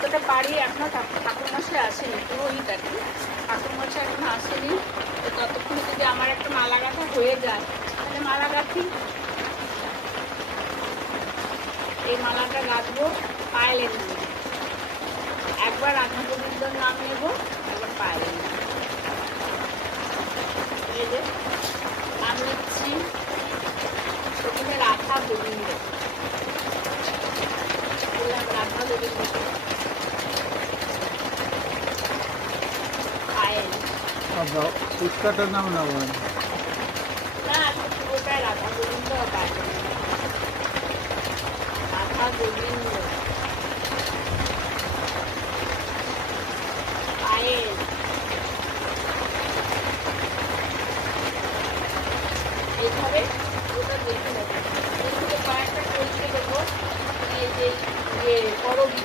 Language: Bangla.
যতটা পারি এখনো ঠাকুরমশাই আসেনি, পুরোহিত আর কি, ঠাকুরমশাই এখনো আসেনি। তো ততক্ষণে যদি আমার একটা মালা গাঁথা হয়ে যায় তাহলে মালা গাঁথি। এই মালাটা গাঁথবো পায়েলের নিয়ে, একবার রাধা গোবিন্দর নাম নেব, একবার পায়েলের নাম। এই যে নাম নিচ্ছি প্রথমে রাধা গোবিন্দ, বললাম রাধা গোবিন্দ, পায়েল। ফুচকাটার নাম না বলেন না, পুরোটাই রাধা গোবিন্দ আর পায়েল। রাধা গোবিন্দ পায়েল। এইভাবে ওটা দেখে নেবো। কয়েকটা কলসি দেবো, এই যে করবি